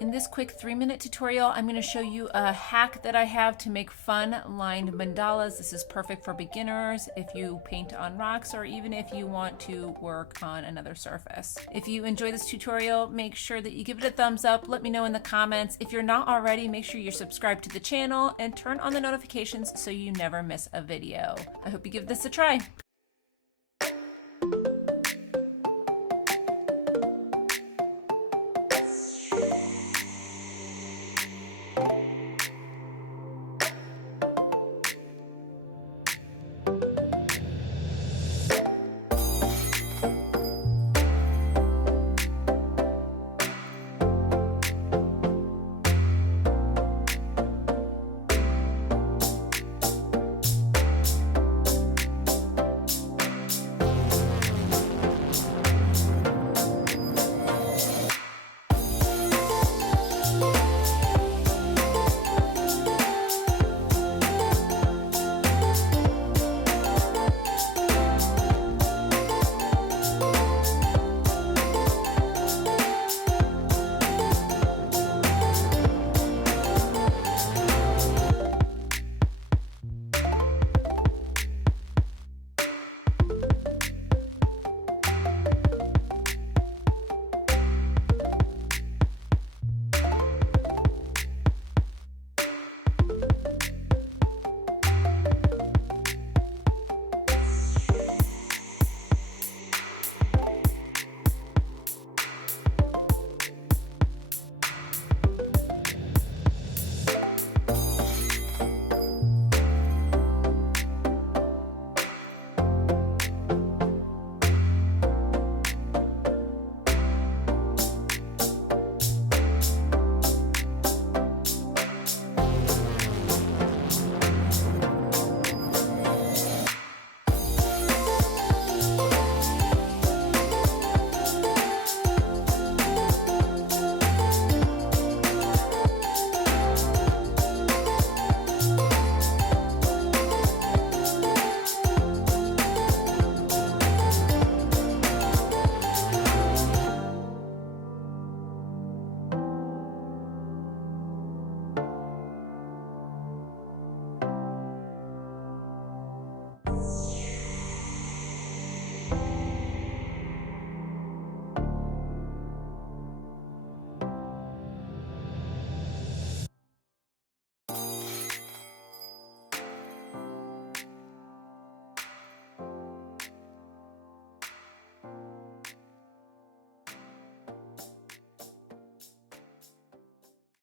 In this quick 3-minute tutorial, I'm going to show you a hack that I have to make fun lined mandalas. This is perfect for beginners if you paint on rocks or even if you want to work on another surface. If you enjoy this tutorial, make sure that you give it a thumbs up. Let me know in the comments. If you're not already, make sure you're subscribed to the channel and turn on the notifications so you never miss a video. I hope you give this a try.